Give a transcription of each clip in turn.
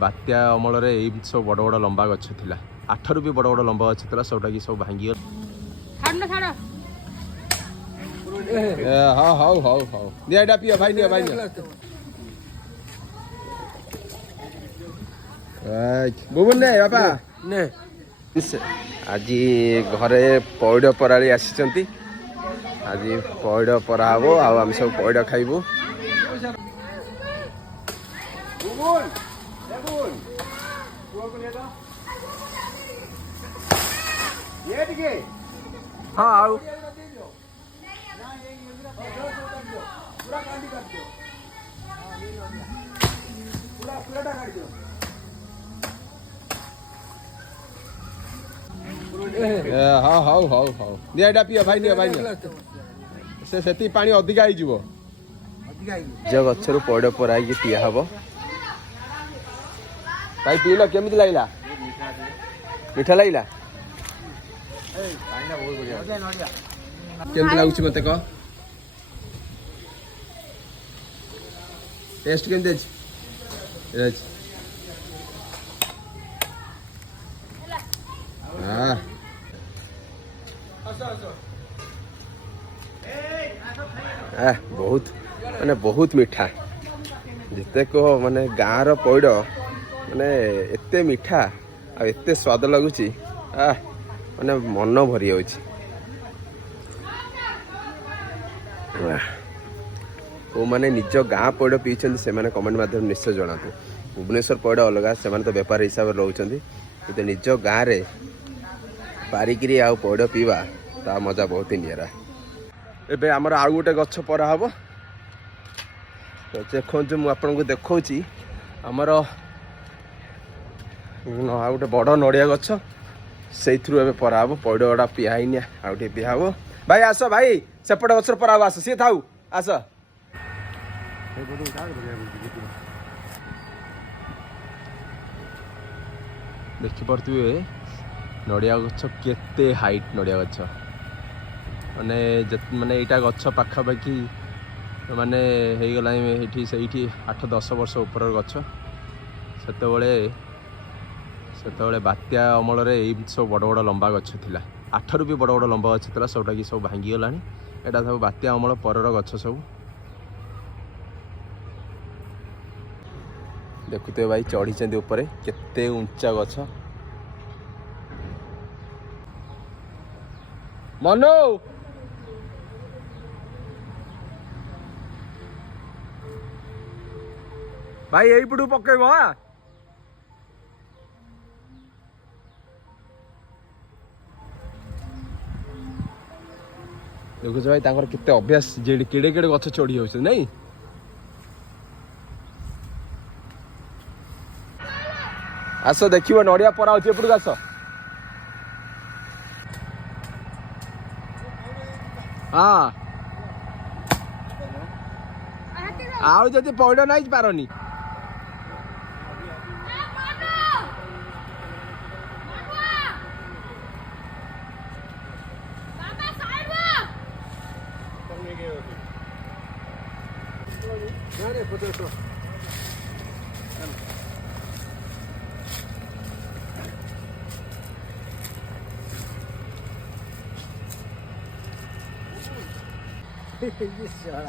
बात्या अमल सब बड़ बड़ लंबा गछ थिला 8 रु भी बड़ बड़ लंबा गछ थिला सबटा की सब भांगी हाँ हाउ हाउ हाउ निया एटा पिया भाई निया बुबुन ने बापा ने आज घरे पौड़ पराली आसी आज पौड़ परा हम आम सब पौड़ खाइबू हाँ आउ हाँ हाउ हाउ हाउ निया एटा पिया भाई निया से पानी अधिका गचर पौड़ पराई पिया हम भाई पील केमी लगला मीठा लगला केमती लगुच मत कह टेस्ट केमती बहुत माने बहुत मीठा जिते कह माने गाँव पौड़ माने एते मीठा आ एते स्वाद लगुच माने मन भरी जाउछि वो माने निज गाँ पौड़ पीछे से माने कमेंट माध्यम निश्चय जनातु भुवनेश्वर पौड़ अलग से माने तो व्यापार हिसाब से रोचंती किंतु निज गाँ रे पारिकी आ पौड़ पीवा ता मजा बहुत ही निरा एबे हमर आउ गोटे गछ परा हबो तो देखो जो मुझे देखौछि हमर आ गोटे बड़ नड़िया गछ से परा हम पौड़ गुड़ा पिहाईनी आउ टे पिहा हम भाई आस भाई सेपटे गचर परा आस सी था आस देखिपे नड़िया गछ केते हाइट नड़िया गछ माने माने यहाँ गछ पाखापाखि माने हो गला से 8-10 वर्ष ऊपर गछ से बात्या अमल सब बड़ बड़ लंबा गछ थिला 8 रु भी बड़ बड़ लंबा गछ थिला सबटा की सब भांगी गलानी एटा सब बात्या अमल परर गछ सब देखुते भाई चढ़ी ऊपर केते उंचा गछ मनो भाई यही पटू पकेब देखुच भाई तांकर केते अभ्यास जे केड़े केड़े गछ चढ़ी होछ नहीं आस देखियो नड़िया परा होछ एपटू आस हाँ आउ जदि पौड़ नाई पारनी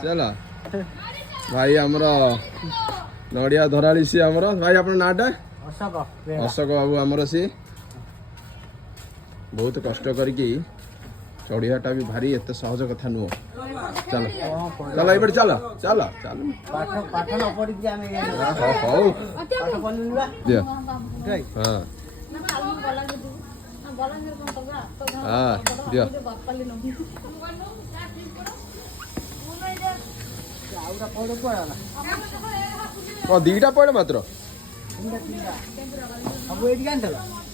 चला भाई आमर नड़िया धराली सी आमर भाई अपन नाटा अशोक बाबू आमर सी बहुत कष्ट करके चढ़ियाटा भी भारी एत सहज कथा नुह चल चल ये चल चल चल हाँ दियो दीटा पड़ मात्र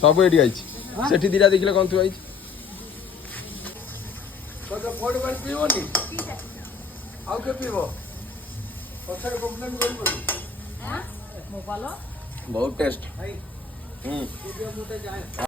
सब ये आई सेठी दीटा देखिले कौन थी आई बहुत टेस्ट